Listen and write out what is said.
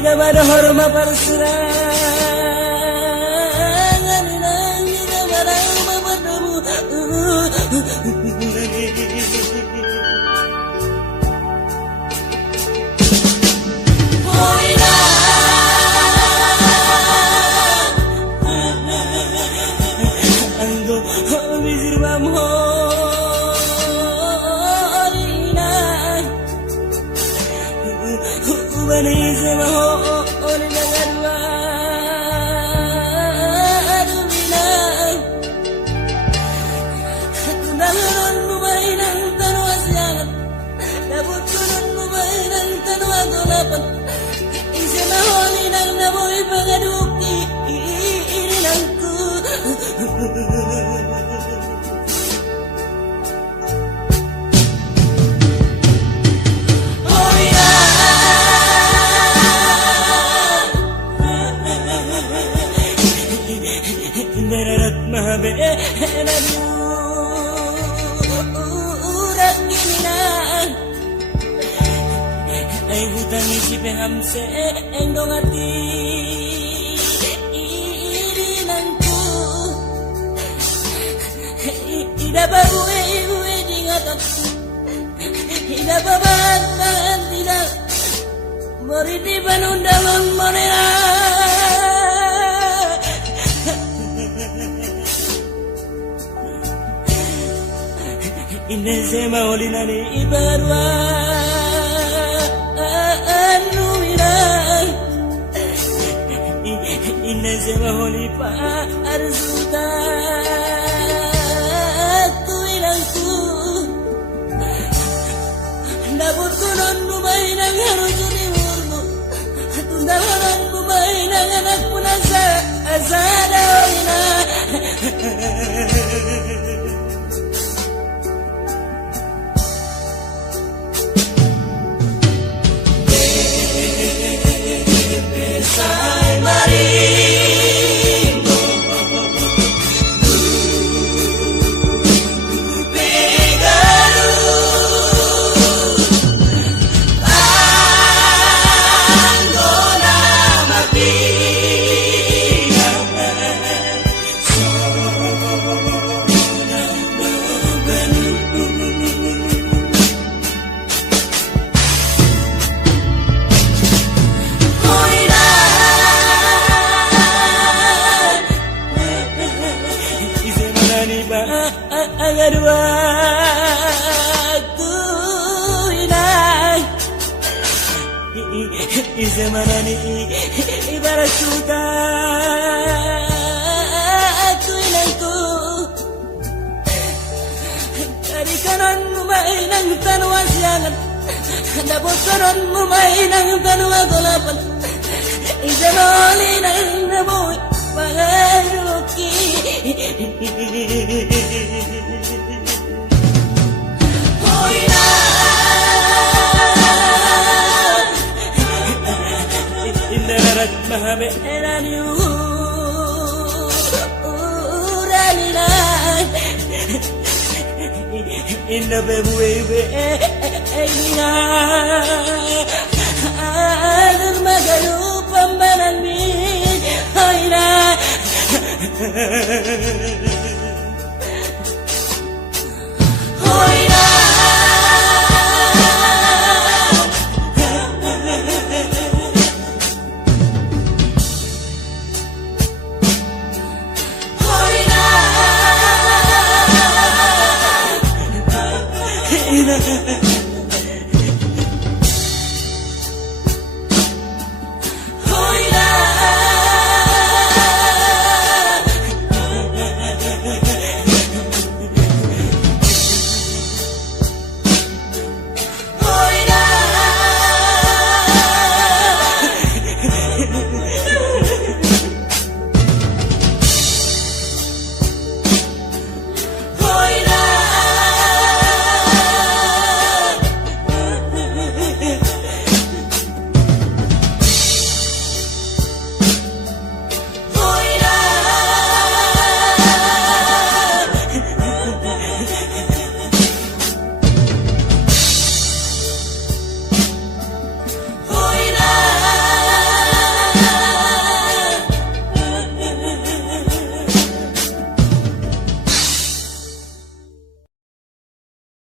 Ina horma perserangan ina marama bertemu. Hoina anggo bizir mamho ubani semaho ay hutang isipin hamse endong ati irinanku ida baru dingatanku ida babat bangan tidak beriti penundangan monera indah sema olinani ibarwa Inazema holipa arzuta tuinanku Nabut kunon bumainang harusuni murmu Tundawanan bumainang anak punasa azada oina agar waktu inang izamanani ibarat suta aku inangku dari kananmu mainang tanwa siangan dapur kananmu mainang tanwa golapan izamali nang naboy pangaruki Hoina Indarat mahabe eraniu Uranina Inda bebuwe Eina